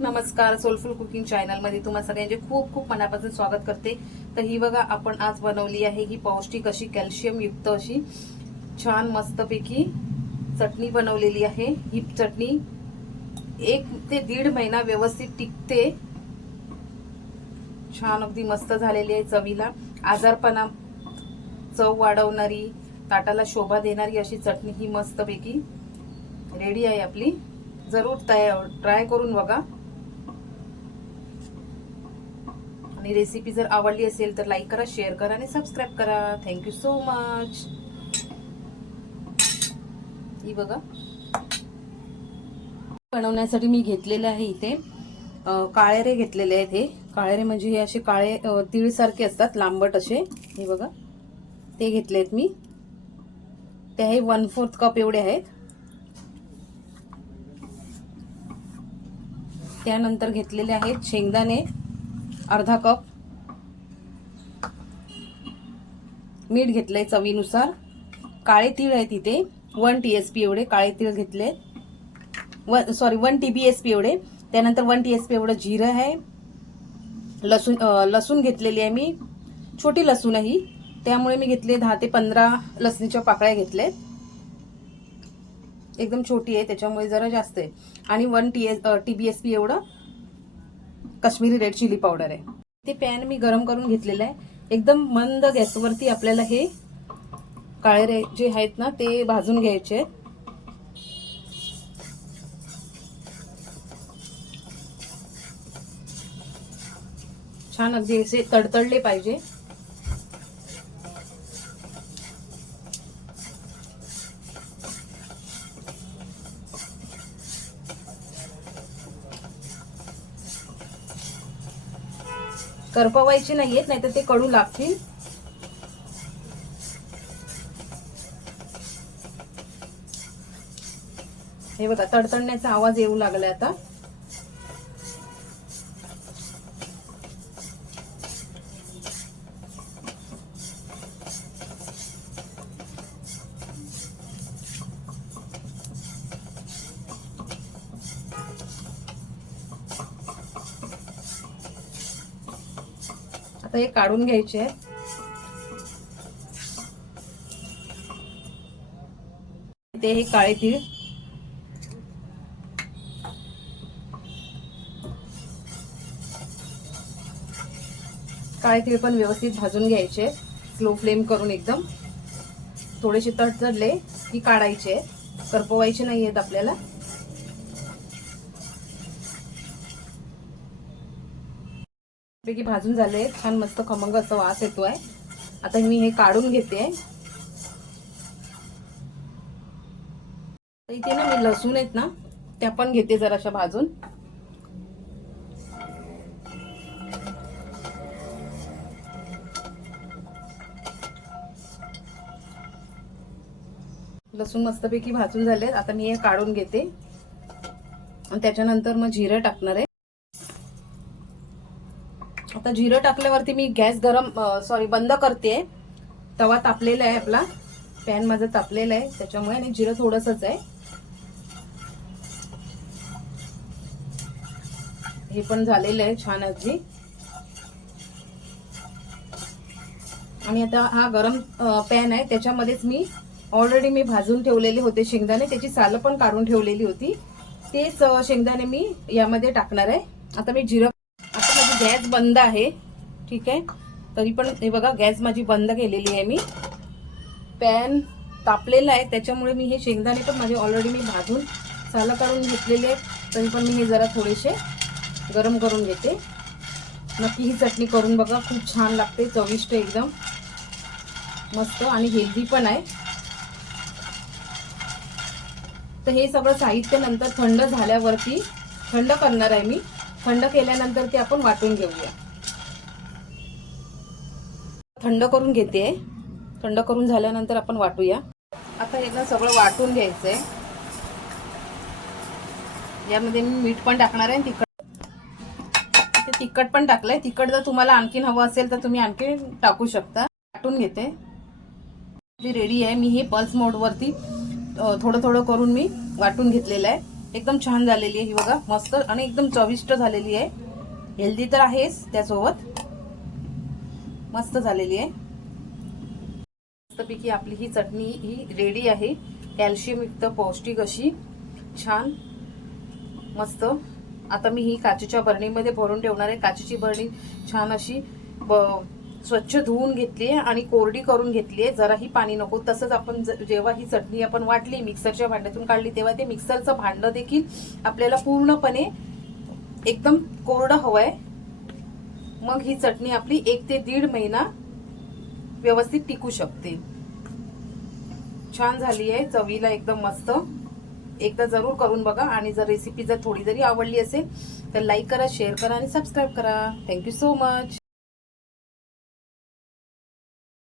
नमस्कार soulful cooking चॅनलमध्ये तुम्हा सगळ्यांचे खूप खूप मनापासून स्वागत करते. तर ही बघा आपण आज बनवली आहे ही पौष्टिक अशी कॅल्शियम युक्त अशी छान मस्तपैकी चटणी बनवलेली आहे. ही चटणी एक ते दीड महिना व्यवस्थित टिकते. छान अगदी मस्त झालेली आहे चवीला. आजारपणा चव वाढवणारी ताटाला शोभा देणारी अशी चटणी ही मस्तपैकी रेडी आहे आपली. जरूर तया ट्राय करून बघा. आणि रेसिपी जर आवडली असेल तर लाईक करा शेअर करा आणि सबस्क्राईब करा. थँक्यू सो मच ही बघा. बनवण्यासाठी मी घेतलेले आहे इथे. काळेरे घेतलेले आहेत हे. काळेरे म्हणजे हे असे काळे तिळसारखे असतात लांबट असे. हे बघा. ते घेतले आहेत मी. ते आहे वन फोर्थ कप एवढे आहेत. त्यानंतर घेतलेले आहेत शेंगदाणे. अर्धा कप मीठ घेतलंय चवीनुसार. काळे तीळ आहेत इथे. वन टी एस पी एवढे काळे तीळ घेतले. व sorry one T B S P एवढे. त्यानंतर वन टी एस पी एवढं जिरं आहे. लसूण लसूण घेतलेली आहे मी. छोटी लसूण आहे ही. त्यामुळे मी घेतले दहा ते पंधरा लसणीच्या पाकळ्या घेतल्या एकदम छोटी आहे त्याच्यामुळे जरा जास्त आहे. आणि one T S T B S P एवढं कश्मीरी रेड चिली पावडर आहे. ते पॅन मी गरम करून घेतलेलं आहे. एकदम मंद गॅसवरती आपल्याला हे काळे रे जे आहेत ना ते भाजून घ्यायचे. आहेत छान अगदी असे तडतडले पाहिजे. करपवायचे नाहीयेत नाहीतर ते कडू लागतील. हे बघा तडतडण्याचा आवाज येऊ लागलाय आता. आता हे काढून घ्यायचे. ते हे काळे तीळ. काळे तीळ पण व्यवस्थित भाजून घ्यायचे. स्लो फ्लेम करून एकदम. थोडेसे तडतडले की काढायचे. करपवायचे नाही आहेत आपल्याला. पैकी भाजून झाले. छान मस्त खमंग असं वास येतो आहे आता मी हे काढून घेते. इथे ना मी लसूण आहेत ना त्या पण घेते जराशा भाजून. लसूण मस्तपैकी भाजून झाले आता मी हे काढून घेते. आणि त्याच्यानंतर मग जिरं टाकणार आहे. आता जिरं टाकल्यावरती मी गॅस गरम सॉरी बंद करते. तवा तापलेला आहे आपला. पॅन माझं तापलेलं आहे. त्याच्यामुळे आणि जिरं थोडंसंच आहे. हे पण झालेलं आहे छान अगदी. आणि आता हा गरम पॅन आहे. त्याच्यामध्येच मी ऑलरेडी मी भाजून ठेवलेले होते शेंगदाणे. त्याची सालं पण काढून ठेवलेली होती. तेच शेंगदाणे मी यामध्ये टाकणार आहे. आता मी जिरं माझी गॅस बंद आहे. ठीक आहे? तरी पण हे बघा गॅस माझी बंद केलेली आहे मी. पॅन तापलेला आहे त्याच्यामुळे मी हे शेंगदाणे पण माझे ऑलरेडी मी भाजून साला काढून घेतलेले आहेत. तरी पण मी हे जरा थोडेसे गरम करून घेते. नक्की ही चटणी करून बघा खूप छान लागते चविष्ट एकदम. मस्त आणि हेल्दी पण आहे. तर हे सगळं साहित्य नंतर थंड झाल्यावरती थंड करणार आहे मी. थंड केल्यानंतर ते आपण वाटून घेऊया. थंड करून घेते. थंड करून झाल्यानंतर आपण वाटूया. आता हे सगळं वाटून घ्यायचंय. यामध्ये मी मीठ पण टाकणार आहे तिखट. ते तिखट पण टाकलंय. तिखट जर तुम्हाला आणखीन हवं असेल तर तुम्ही आणखी टाकू शकता. वाटून घेते. रेडी आहे मी हे पल्स मोडवरती थोडं थोडं करून मी वाटून घेतलेलं आहे. एकदम छान झालेली आहे ही बघा मस्त आणि एकदम चविष्ट झालेली आहे. हेल्दी तर आहेच त्यासोबत. मस्त झालेली आहे. मस्तपैकी आपली ही चटणी ही रेडी आहे. कॅल्शियमयुक्त पौष्टिक अशी. छान. मस्त. आता मी ही काचेच्या बरणीमध्ये भरून ठेवणार आहे. काचेची बरणी छान अशी ब- स्वच्छ धुवून घेतली आहे आणि कोरडी करून घेतली आहे जराही पाणी नको. तसंच आपण जेव्हा ही चटणी आपण वाटली मिक्सरच्या भांड्यातून काढली तेव्हा ते मिक्सरचं भांडं देखील आपल्याला पूर्णपणे एकदम कोरडं हवंय. मग ही चटणी आपली एक ते दीड महिना व्यवस्थित टिकू शकते. छान झाली आहे चवीला एकदम मस्त. एकदा जरूर करून बघा आणि जर रेसिपी जर थोडी जरी आवडली असेल तर लाईक करा शेअर करा आणि सबस्क्राईब करा. Thank you so much